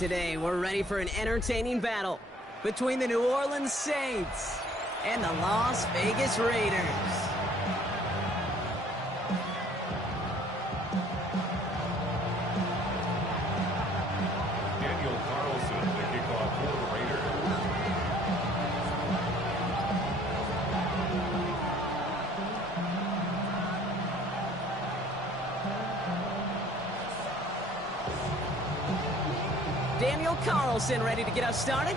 Today, we're ready for an entertaining battle between the New Orleans Saints and the Las Vegas Raiders. Daniel Carlson ready to get us started,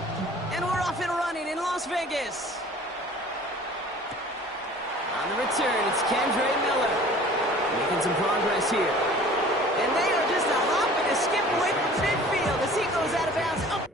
and we're off and running in Las Vegas. On the return, it's Kendre Miller making some progress here. And they are just a hop and a skip away from midfield as he goes out of bounds. Oh.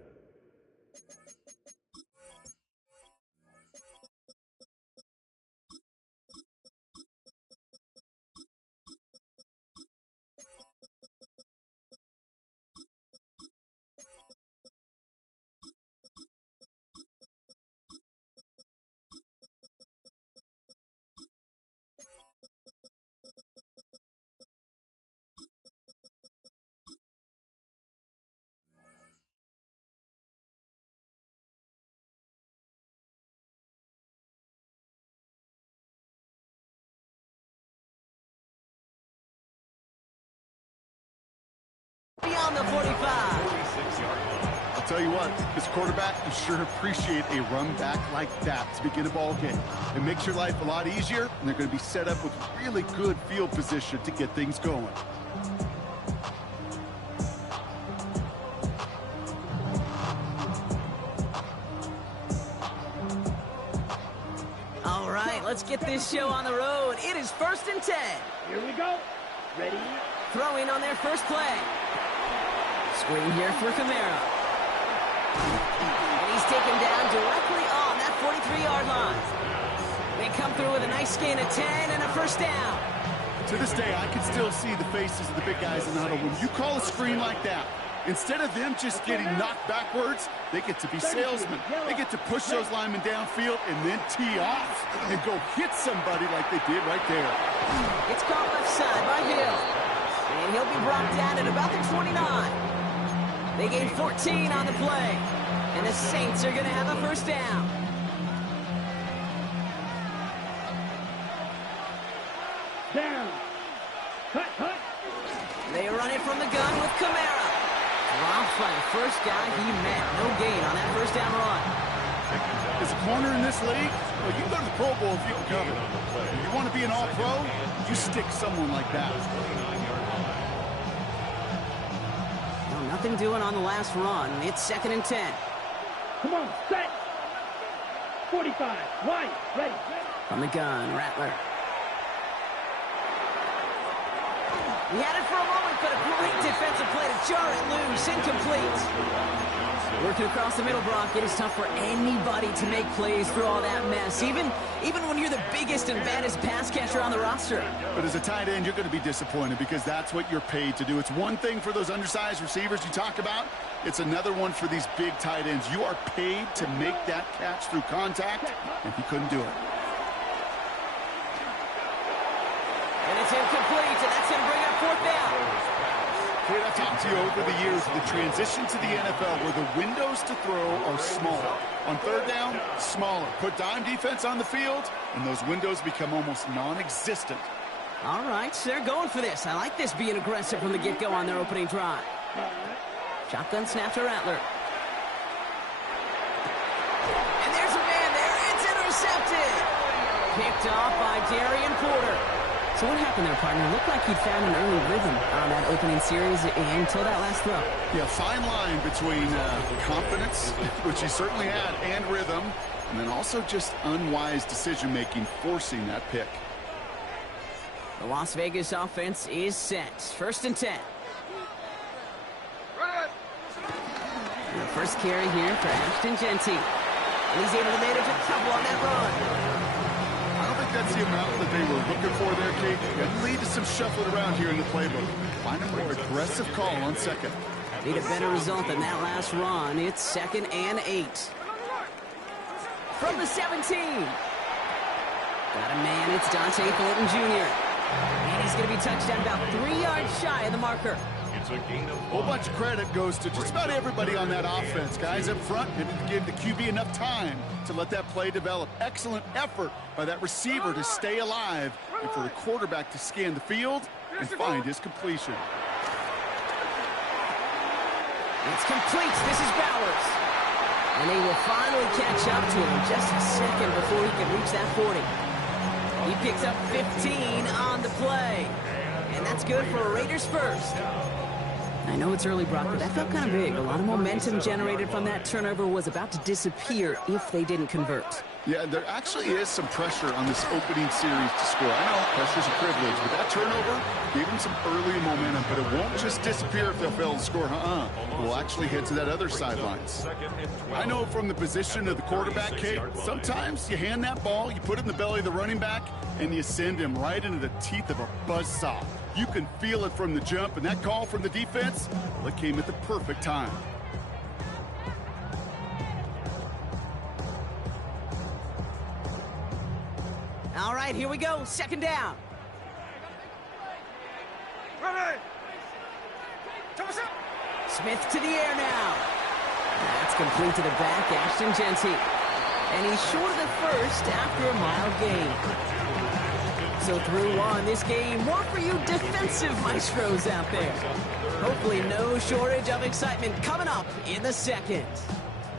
Beyond the 45. I'll tell you what, this quarterback can sure appreciate a run back like that to begin a ball game. It makes your life a lot easier, and they're going to be set up with really good field position to get things going. All right, let's get this show on the road. It is 1st and 10. Here we go. Ready? Throwing on their first play. Screen here for Kamara. And he's taken down directly on that 43-yard line. They come through with a nice gain of 10 and a first down. To this day, I can still see the faces of the big guys in the huddle. When you call a screen like that, instead of them just getting knocked backwards, they get to be salesmen. They get to push those linemen downfield and then tee off and go hit somebody like they did right there. It's caught left side by Hill. And he'll be brought down at about the 29. They gain 14 on the play. And the Saints are going to have a first down. Down. Cut. They run it from the gun with Kamara. Dropped by the first guy he met. No gain on that first down run. As a corner in this league, well, you can go to the Pro Bowl if you can cover. If you want to be an all-pro, you stick someone like that. Well, nothing doing on the last run. It's 2nd and 10. Come on, set. 45. Line. Ready. From the gun, Rattler. He had it for a moment, but a great defensive play to jar it loose. Incomplete. Working across the middle, Brock, it is tough for anybody to make plays through all that mess, even when you're the biggest and baddest pass catcher on the roster. But as a tight end, you're going to be disappointed because that's what you're paid to do. It's one thing for those undersized receivers you talk about. It's another one for these big tight ends. You are paid to make that catch through contact, and he couldn't do it. And it's incomplete, and that's going to bring up 4th down. Kate, I've talked to you over the years of the transition to the NFL where the windows to throw are smaller. On 3rd down, smaller. Put dime defense on the field, and those windows become almost non-existent. All right, so they're going for this. I like this being aggressive from the get-go on their opening drive. Shotgun snap to Rattler. And there's a man there. It's intercepted. Picked off by Darian Porter. So what happened there, partner? It looked like he'd found an early rhythm on that opening series until that last throw. Yeah, fine line between confidence, which he certainly had, and rhythm, and then also just unwise decision-making, forcing that pick. The Las Vegas offense is set. 1st and 10. And the first carry here for Ashton Genty. And he's able to manage a couple on that run. I don't think that's the amount that they were looking for there, Kate. It lead to some shuffling around here in the playbook. Find a more aggressive call on 2nd. Need a better result than that last run. It's 2nd and 8. From the 17. Got a man. It's Dante Thornton Jr. And he's going to be touched down about 3 yards shy of the marker. It's a gain of A whole bunch of credit goes to just about everybody on that offense. Guys up front didn't give the QB enough time to let that play develop. Excellent effort by that receiver to stay alive and for the quarterback to scan the field and find his completion. It's complete. This is Bowers. And they will finally catch up to him just a second before he can reach that 40. He picks up 15 on the play. And that's good for a Raiders first. I know it's early, Brock, but that felt kind of big. A lot of momentum generated from that turnover was about to disappear if they didn't convert. Yeah, there actually is some pressure on this opening series to score. I know pressure's a privilege, but that turnover gave them some early momentum, but it won't just disappear if they'll fail to score. We'll actually head to that other sidelines. I know from the position of the quarterback, Kate, sometimes you hand that ball, you put it in the belly of the running back, and you send him right into the teeth of a buzzsaw. You can feel it from the jump, and that call from the defense, well, it came at the perfect time. All right, here we go. Second down. Smith to the air now. That's complete to the back, Ashton Genty. And he's short of the first after a mild gain. So through one, this game, more for you defensive maestros out there. Hopefully no shortage of excitement coming up in the second.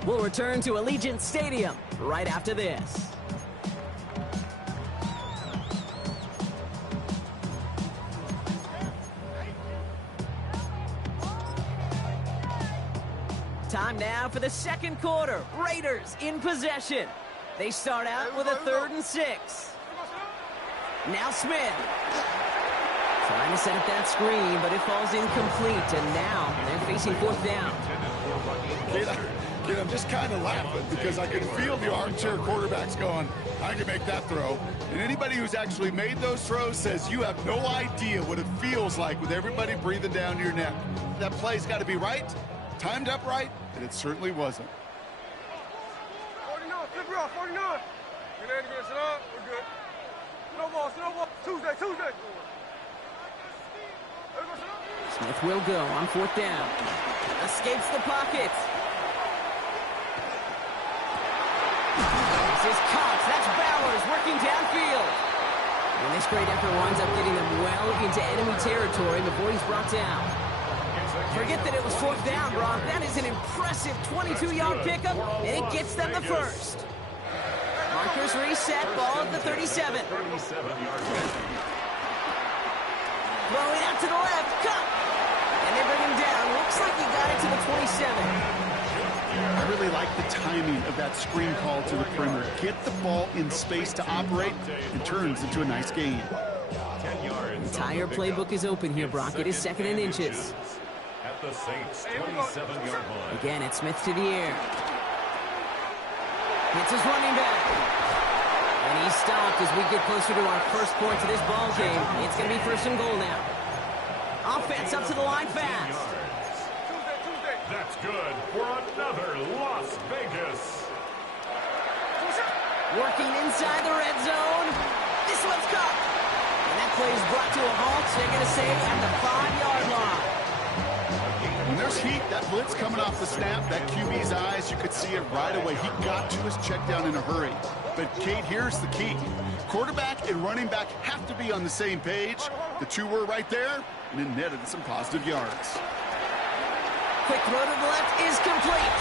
We'll return to Allegiant Stadium right after this. Time now for the second quarter. Raiders in possession. They start out with a 3rd and 6. Now Smith. Trying to set up that screen, but it falls incomplete. And now they're facing 4th down. Kid, I'm just kind of laughing because I can feel the armchair quarterbacks going, I can make that throw. And anybody who's actually made those throws says you have no idea what it feels like with everybody breathing down your neck. That play's got to be right, timed up right, and it certainly wasn't. 49, flip it off, 49. Get ready to get it up, we're good. Snowball, Tuesday. Smith will go on 4th down. Escapes the pocket. This is Cox. That's Bowers working downfield. And this great effort winds up getting them well into enemy territory before he's brought down. Forget that it was 4th down, Brock. That is an impressive 22-yard pickup, and it gets them the first. Markers reset, ball at the 37. Throwing out to the left, cut. And they bring him down. Looks like he got it to the 27. I really like the timing of that screen call to the perimeter. Get the ball in space to operate, and turns into a nice gain. The entire playbook is open here, Brock. It is 2nd and inches. At the Saints' 27-yard line. Again, it's Smith to the air. Hits his running back. And he's stopped as we get closer to our first point to this ball game. It's going to be 1st and goal now. Offense up to the line fast. That's good for another Las Vegas. Working inside the red zone. This one's caught. And that play is brought to a halt. So they're going to say at the 5-yard line. When there's heat, that blitz coming off the snap, that QB's eyes, you could see it right away. He got to his check down in a hurry. But, Kate, here's the key. Quarterback and running back have to be on the same page. The two were right there, and it netted some positive yards. Quick throw to the left is complete.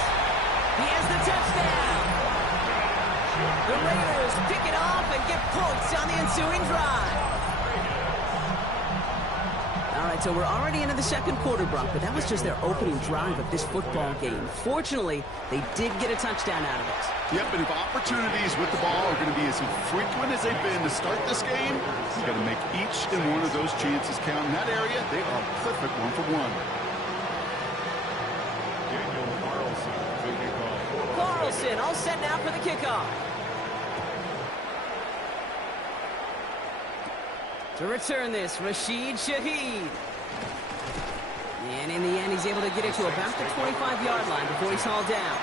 He has the touchdown. The Raiders pick it off and get points on the ensuing drive. All right, so we're already into the second quarter, Brock, but that was just their opening drive of this football game. Fortunately, they did get a touchdown out of it. Yep, but if opportunities with the ball are going to be as infrequent as they've been to start this game, you've got to make each and one of those chances count. In that area, they are a perfect 1-for-1. Carlson all set now for the kickoff. To return this, Rashid Shaheed. And in the end, he's able to get it to about the 25-yard line before he's hauled down.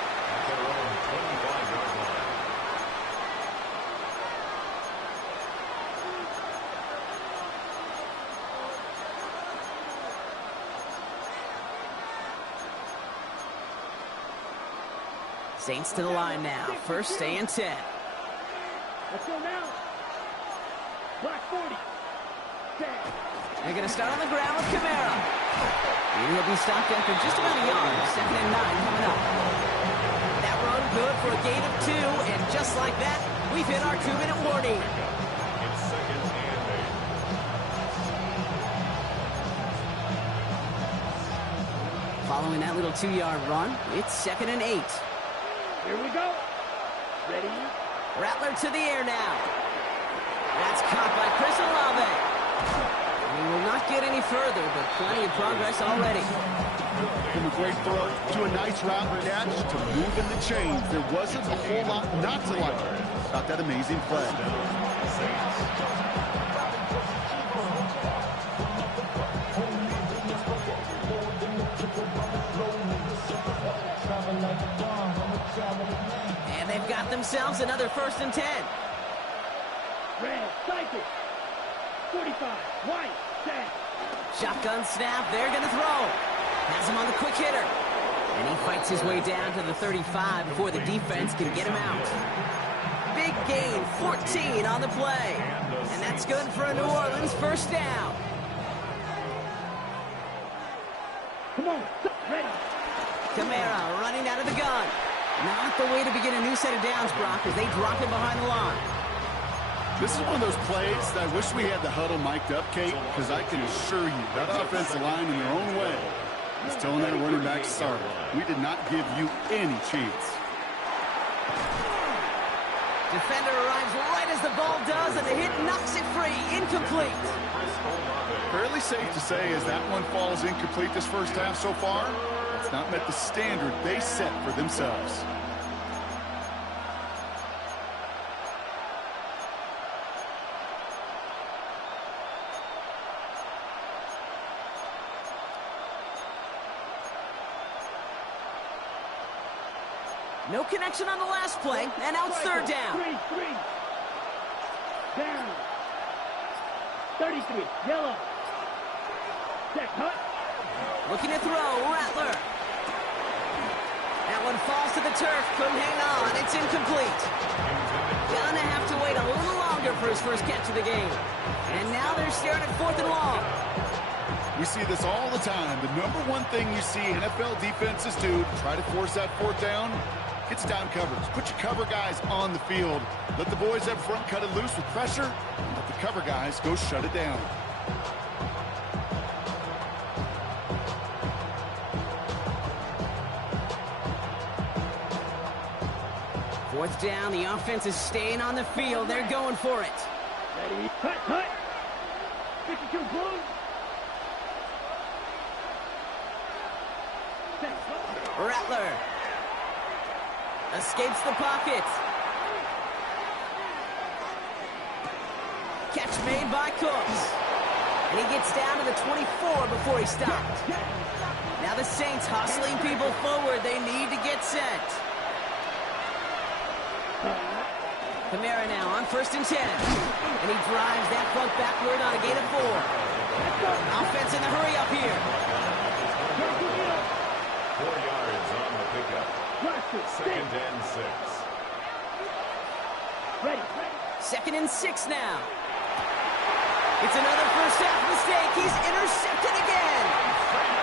Saints to the line now. First and 10. Let's go now. Black 40. They're going to start on the ground with Kamara. He'll be stopped after just about a yard. 2nd and 9 coming up. That run good for a gain of 2, and just like that, we've hit our 2-minute warning. It's 2nd and 8. Following that little 2-yard run, it's 2nd and 8. Here we go. Ready? Rattler to the air now. That's caught by Chris Olave. He will not get any further, but plenty of progress already. From a great throw to a nice route catch to moving the chains. There wasn't a whole lot not to like about that amazing play. And they've got themselves another 1st and 10. Red, cycle. 45, white, set. Shotgun snap, they're going to throw. Has him on the quick hitter. And he fights his way down to the 35 before the defense can get him out. Big gain, 14 on the play. And that's good for a New Orleans 1st down. Come on, ready. Kamara running out of the gun. Not the way to begin a new set of downs, Brock, as they drop him behind the line. This is one of those plays that I wish we had the huddle mic'd up, Kate, because I can assure you that offensive line in their own way is telling that running back sorry. We did not give you any chance. Defender arrives right as the ball does, and the hit knocks it free. Incomplete. Fairly safe to say as that one falls incomplete this first half so far, it's not met the standard they set for themselves. No connection on the last play, and now it's 3rd down. 3. Down. 33, yellow. Check, hut. Looking to throw, Rattler. That one falls to the turf, couldn't hang on, it's incomplete. Gonna have to wait a little longer for his first catch of the game. And now they're staring at 4th and long. We see this all the time. The number one thing you see NFL defenses do to try to force that 4th down, it's down coverage. Put your cover guys on the field. Let the boys up front cut it loose with pressure, and let the cover guys go shut it down. Fourth down, the offense is staying on the field. They're going for it. Ready, hut. 52 blue. Rattler escapes the pocket. Catch made by Cooks. And he gets down to the 24 before he stopped. Now the Saints hustling people forward. They need to get set. Kamara now on 1st and 10. And he drives that front backward on a gain of 4. Offense in the hurry up here. 4 yards on the pickup. 2nd and 6. Ready. 2nd and 6 now. It's another first half mistake. He's intercepted again.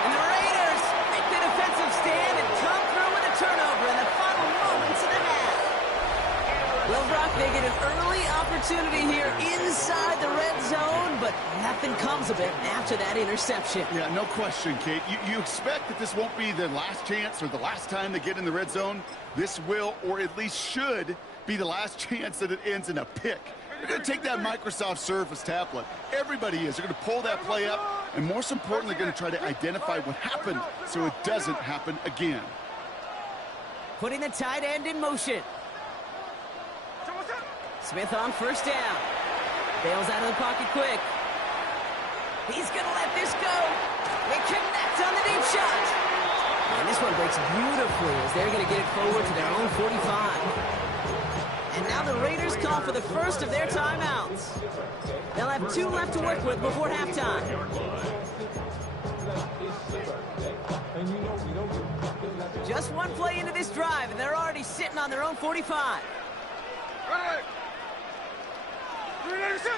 And the Raiders make the defensive stand and come through with a turnover in the final moments of the half. Well, Brock, they get an early opportunity here inside the red zone, but nothing comes of it after that interception. Yeah, no question, Kate. You expect that this won't be their last chance or the last time they get in the red zone. This will, or at least should, be the last chance that it ends in a pick. They're going to take that Microsoft Surface tablet. Everybody is. They're going to pull that play up, and most importantly, going to try to identify what happened so it doesn't happen again. Putting the tight end in motion. Smith on 1st down. Bails out of the pocket quick. He's going to let this go. They connect on the deep shot. And this one breaks beautifully as they're going to get it forward to their own 45. And now the Raiders call for the first of their timeouts. They'll have 2 left to work with before halftime. Just one play into this drive, and they're already sitting on their own 45. Ready. 386.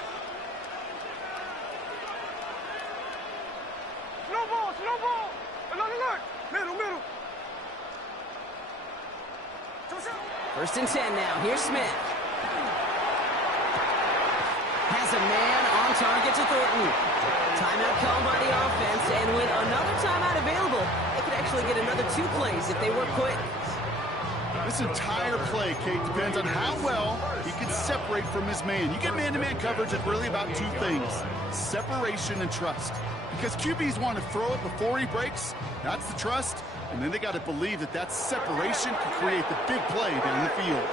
Slow ball, slow ball. Alert. Middle. First and 10 now. Here's Smith. Has a man on target to Thornton. Timeout called by the offense, and with another timeout available, they could actually get another 2 plays if they work quick. This entire play, Kate, depends on how well he can separate from his man. You get man-to-man coverage, it's really about 2 things: separation and trust. Because QBs want to throw it before he breaks. That's the trust. And then they got to believe that that separation can create the big play down the field.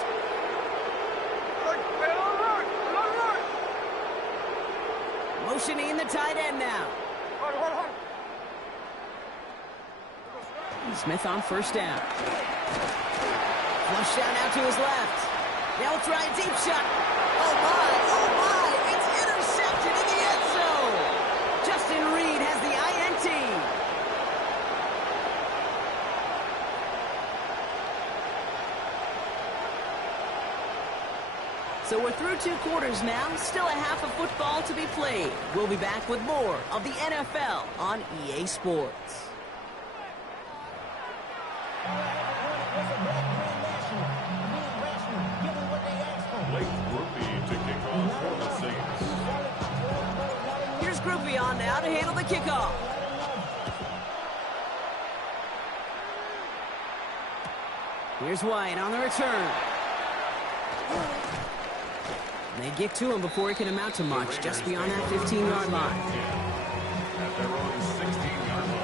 Motioning the tight end now. Smith on first down. Flush down out to his left. Now we'll try a deep shot. Oh my, it's intercepted in the end zone. Justin Reed has the INT. So we're through 2 quarters now, still a half of football to be played. We'll be back with more of the NFL on EA Sports. Here's Groupie on now to handle the kickoff. Here's White on the return. They get to him before he can amount to much, just beyond that 15-yard line. At their own 16-yard line.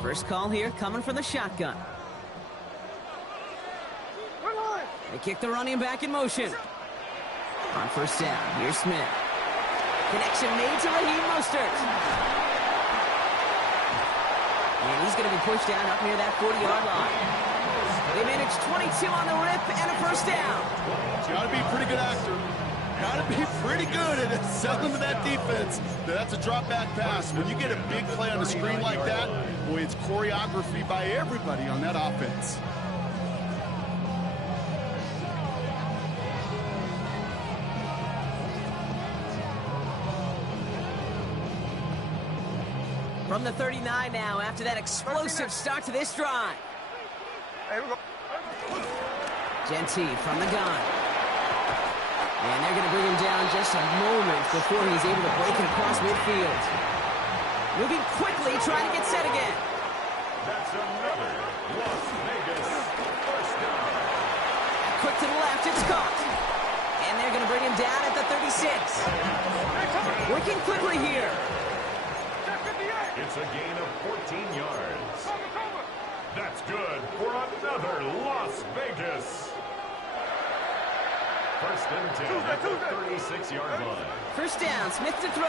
First call here coming from the shotgun. They kick the running back in motion. On first down, here's Smith. Connection made to Raheem Mostert. And he's going to be pushed down up near that 40-yard line. They managed 22 on the rip and a first down. He's got to be a pretty good actor. Got to be pretty good at selling to that defense. That's a drop-back pass. When you get a big play on the screen like that, boy, it's choreography by everybody on that offense. From the 39 now, after that explosive start to this drive. Hey, we go. Genty from the gun. And they're going to bring him down just a moment before he's able to break it across midfield. Moving quickly, trying to get set again. That's another Las Vegas first down. Quick to the left, it's caught. And they're going to bring him down at the 36. Working quickly here. It's a gain of 14 yards. That's good for another Las Vegas. First and 10 at the 36-yard line. First down, Smith to throw.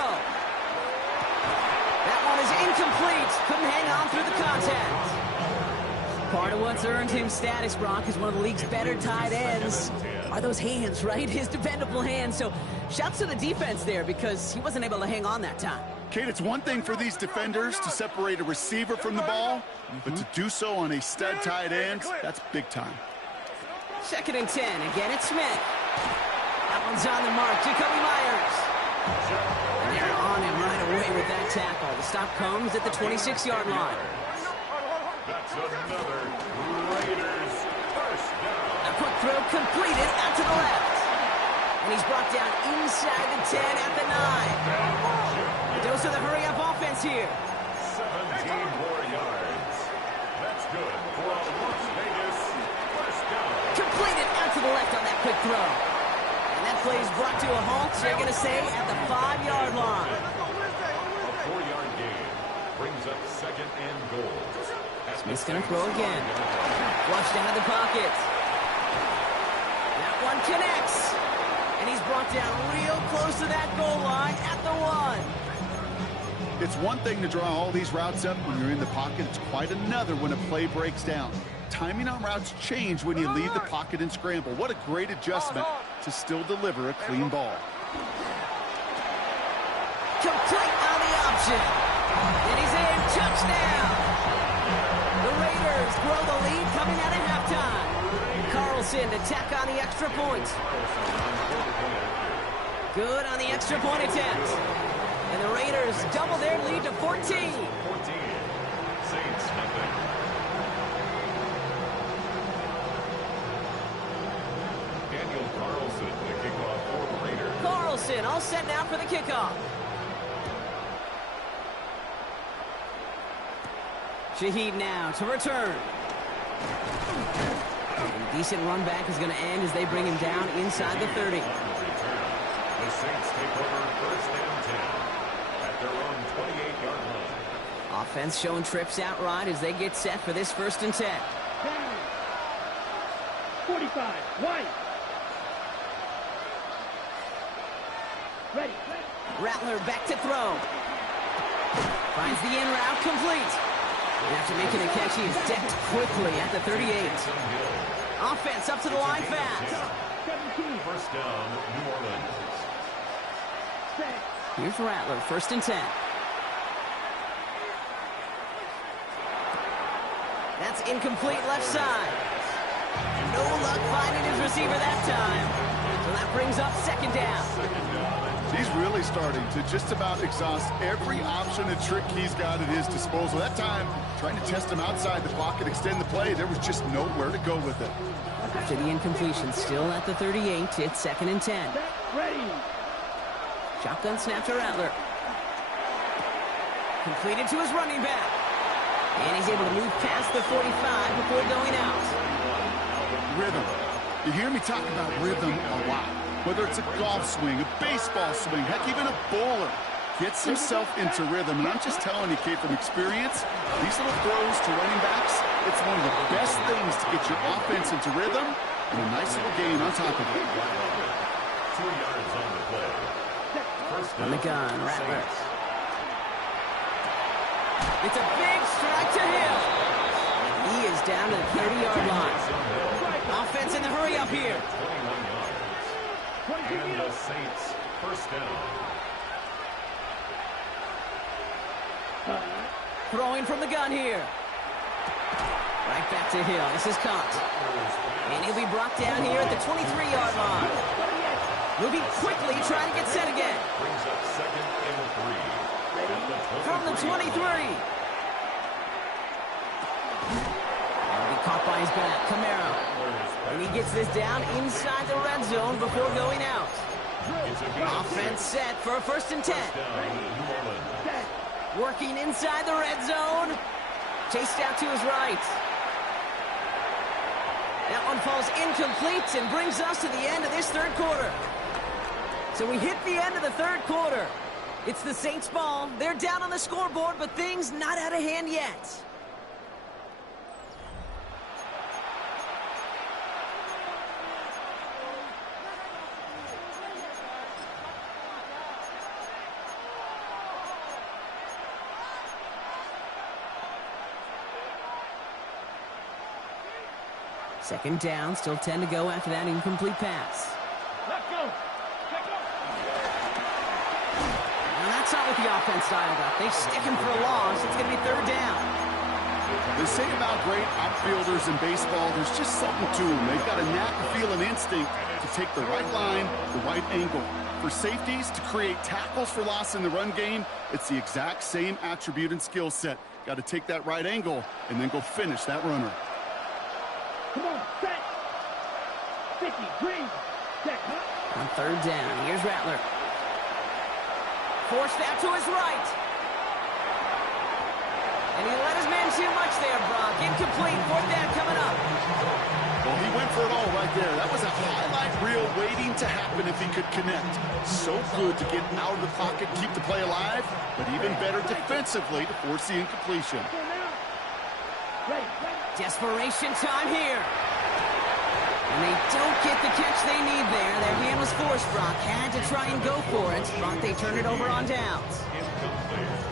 That one is incomplete. Couldn't hang on through the contact. Part of what's earned him status, Brock, is one of the league's better tight ends. Are those hands, right? His dependable hands. So shouts to the defense there because he wasn't able to hang on that time. Kate, it's one thing for these defenders to separate a receiver from the ball, but to do so on a stud tight end, that's big time. Second and 10. Again, it's Smith. That one's on the mark. Jacoby Myers. And they're on him right away with that tackle. The stop comes at the 26-yard line. That's another Raiders first down. A quick throw completed out to the left. And he's brought down inside the 10 at the 9. Dose of the hurry-up offense here. 17 more yards. That's good for a Las Vegas first down. Completed out to the left on that quick throw. And that play is brought to a halt, so they're going to say, at the 5-yard line. A 4-yard gain brings up second and goal. Smith's going to throw again. Flushed out of the pocket. That one connects. And he's brought down real close to that goal line at the 1. It's one thing to draw all these routes up when you're in the pocket. It's quite another when a play breaks down. Timing on routes change when you leave the pocket and scramble. What a great adjustment to still deliver a clean ball. Complete on the option. And he's in. Touchdown. The Raiders grow the lead coming out of halftime. Carlson to tack on the extra point. Good on the extra point attempt. And the Raiders double their lead to 14. Saints nothing. Daniel Carlson, the kickoff for the Raiders. Carlson all set now for the kickoff. Shaheed now to return. And a decent run back is going to end as they bring him down inside the 30. The Saints take over first and 10 at their own 28-yard line. Offense showing trips out right as they get set for this first and 10. 45, White. Ready. Rattler back to throw. Finds the in route complete. And after making a catch, he is decked quickly at the 38. Offense up to the line fast. 17. First down, New Orleans. Here's Rattler, first and 10. That's incomplete left side. No luck finding his receiver that time. So that brings up second down. He's really starting to just about exhaust every option and trick he's got at his disposal. That time, trying to test him outside the pocket, extend the play, there was just nowhere to go with it. After the incompletion, still at the 38, it's second and 10. Ready. Shotgun snap to Rattler. Completed to his running back. And he's able to move past the 45 before going out. Rhythm. You hear me talk about rhythm a lot. Whether it's a golf swing, a baseball swing, heck, even a bowler gets himself into rhythm. And I'm just telling you, Kate, from experience, these little throws to running backs, it's one of the best things to get your offense into rhythm and a nice little gain on top of it. 2 yards on the play. First On the gun, Rattler. It's a big strike to him. He is down to the 30-yard line. Offense in the hurry up here. 21 yards. And the Saints first down. Throwing from the gun here. Right back to Hill. This is caught. And he'll be brought down here at the 23-yard line. Moving quickly, trying to get set again. Brings up second and 3. From the 23. That'll be caught by his back, Camaro. And he gets this down inside the red zone before going out. Offense set for a first and 10. Working inside the red zone. Chased out to his right. That one falls incomplete and brings us to the end of this third quarter. So we hit the end of the third quarter. It's the Saints' ball. They're down on the scoreboard, but things not out of hand yet. Second down, still 10 to go after that incomplete pass. Let's go. Let's go. And that's not what the offense dialed up. They stick him for a loss. It's going to be third down. They say about great outfielders in baseball, there's just something to them. They've got a knack, a feel, and instinct to take the right line, the right angle. For safeties, to create tackles for loss in the run game, it's the exact same attribute and skill set. Got to take that right angle and then go finish that runner. Come on, set. 50, green. Set. On third down, here's Rattler. Forced out to his right. And he let his man too much there, Brock. Incomplete, fourth down coming up. Well, he went for it all right there. That was a highlight reel waiting to happen if he could connect. So good to get out of the pocket, keep the play alive, but even better defensively to force the incompletion. Ready. Desperation time here. And they don't get the catch they need there. Their hand was forced, Brock. Had to try and go for it, but they turn it over on downs.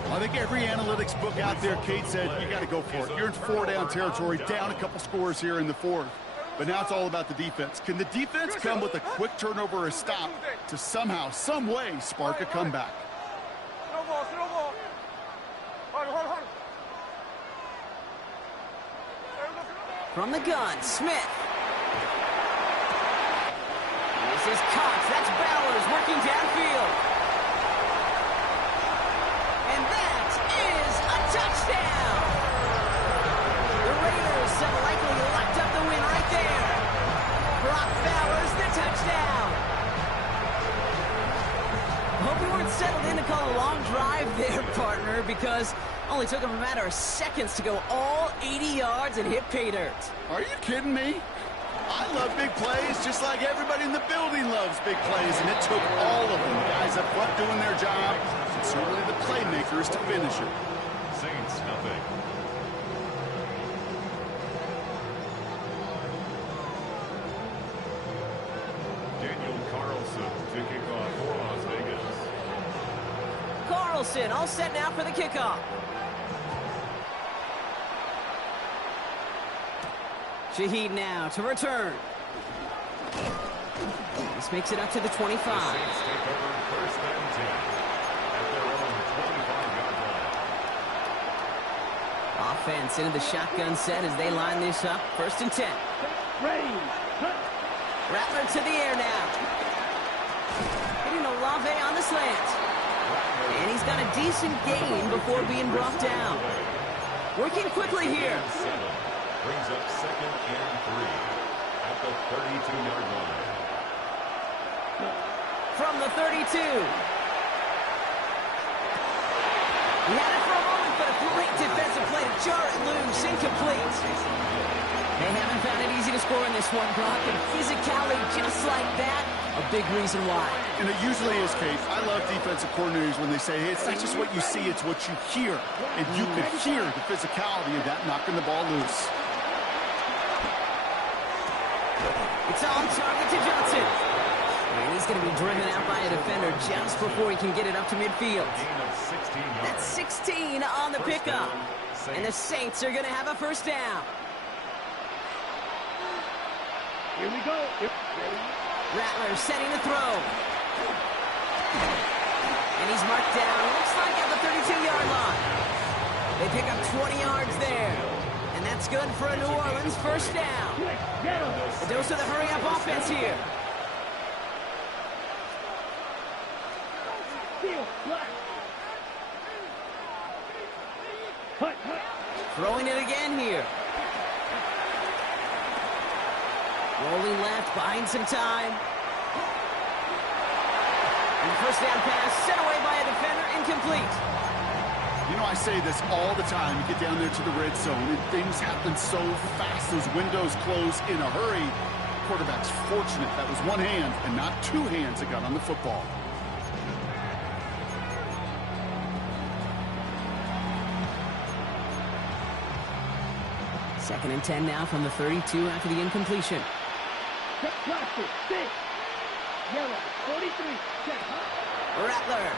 I think every analytics book out there, Kate said, you got to go for it. You're in 4-down territory, down a couple scores here in the fourth. But now it's all about the defense. Can the defense come with a quick turnover or a stop to somehow, some way, spark a comeback? No ball, no ball. Hold it. From the gun, Smith. This is Cox. That's Bowers working downfield. And that is a touchdown. The Raiders have likely locked up the win right there. Brock Bowers, the touchdown. Hope you weren't settled in to call a long drive there, partner, because only took them a matter of seconds to go all 80 yards and hit pay dirt. Are you kidding me? I love big plays just like everybody in the building loves big plays, and it took all of them, guys up front doing their job, and certainly the playmakers to finish it. Saints, nothing. Daniel Carlson to kick off for Las Vegas. Carlson all set now for the kickoff. Shaheed now to return. This makes it up to the 25. The Saints take over first and 10 at their own 25-yard line. Offense into the shotgun set as they line this up. First and 10. Ready. Cut. Rattler to the air now. Hitting Olave on the slant. And he's got a decent gain before being brought down. Working quickly here. Brings up second and 3 at the 32-yard line. From the 32. He had it for a moment, but a great defensive play to jar it loose. Incomplete. They haven't found it easy to score in this one, Brock, and physicality just like that, a big reason why. And it usually is, Kate. I love defensive coordinators when they say, hey, it's not just what you see, it's what you hear. And you could hear the physicality of that knocking the ball loose. It's on target to Johnson. And he's going to be driven out by a defender just before he can get it up to midfield. Gain of 16 yards. That's 16 on the pickup. And the Saints are going to have a first down. Here we go. Rattler setting the throw. And he's marked down, looks like at the 32-yard line. They pick up 20 yards there. And that's good for a New Orleans first down. A dose of the hurry-up offense here. Throwing it again here. Rolling left, buying some time. And the first down pass set away by a defender, incomplete. You know, I say this all the time. You get down there to the red zone, and things happen so fast. Those windows close in a hurry. Quarterback's fortunate that was one hand and not two hands that got on the football. Second and 10 now from the 32 after the incompletion. Plastic, 6. Yellow, 43. Check. Rattler.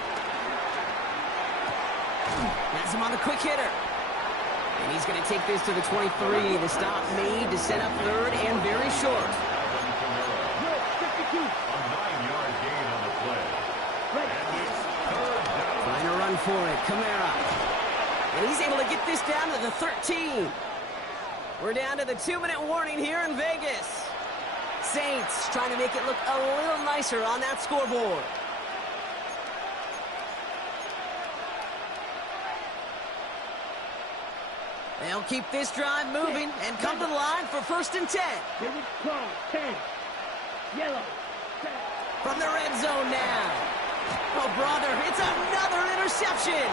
Has him on the quick hitter. And he's going to take this to the 23. The stop made to set up third and very short. 52. A 9-yard gain on the play. Right. And it's third down. Trying to run for it. Camara. And he's able to get this down to the 13. We're down to the 2-minute warning here in Vegas. Saints trying to make it look a little nicer on that scoreboard. They'll keep this drive moving and come to the line for first and 10. Here we go. 10. Yellow. 10. From the red zone now. Oh, brother, it's another interception.